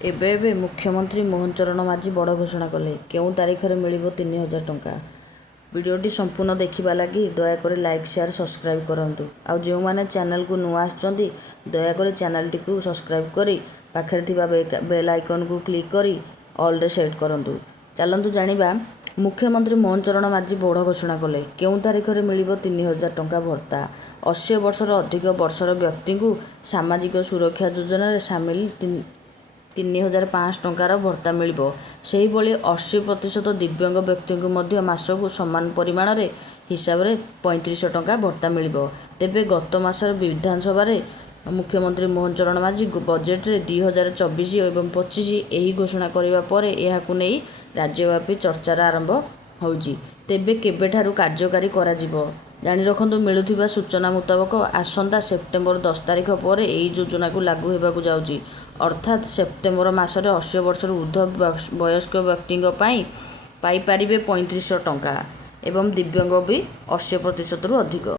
ଏବେ मुख्यमंत्री मोहन चरण माझी बड़ घोषणा कले केउं तारिखरे मिलिबो 3000 टंका। वीडियोटी संपूर्ण देखिबा लागि दयाकोरी लाइक शेयर सब्सक्राइब करंतु। आउ जो माने चैनल को नुआ आछंती दयाकोरी चैनल टी को सब्सक्राइब करी पाखरे थिबा बेल आइकन को क्लिक करी ऑल रे सेट करंतु। चलंतु जानिबा मुख्यमंत्री मोहन चरण माझी बड़ घोषणा कले केउं तारिखरे मिलिबो 3000 टंका भत्ता। 80 वर्षर अधिक वर्षर व्यक्ति को सामाजिक सुरक्षा योजना रे शामिल 3500 टंकार भत्ता मिलिबो। सेही भली 80% दिव्यांग व्यक्ति को मध्य मासकु समान परिमाण रे हिसाब रे 3500 टंका भत्ता मिलिबो। तेबे गत मासर विधानसभा रे मुख्यमंत्री मोहन चरण माझी बजेट रे 2024 एवं 25 एही घोषणा करिबा परे एहाकु नै राज्यव्यापी चर्चार आरंभ होउची। तेबे केबेठारु कार्यकारी करा जिवो जानि रखंतु। मिलुथिबा सूचना मुताबक आसंता सेप्टेम्बर 10 तारिख पर एही योजना को लागू हेबाकु जाउची। अर्थात सेप्टेम्बर मासरे 80 वर्षर ऊर्ध्व वयस्क व्यक्ति पाई पारिबे 3500 टंका एवं दिव्यांग भी 80% रु अधिक।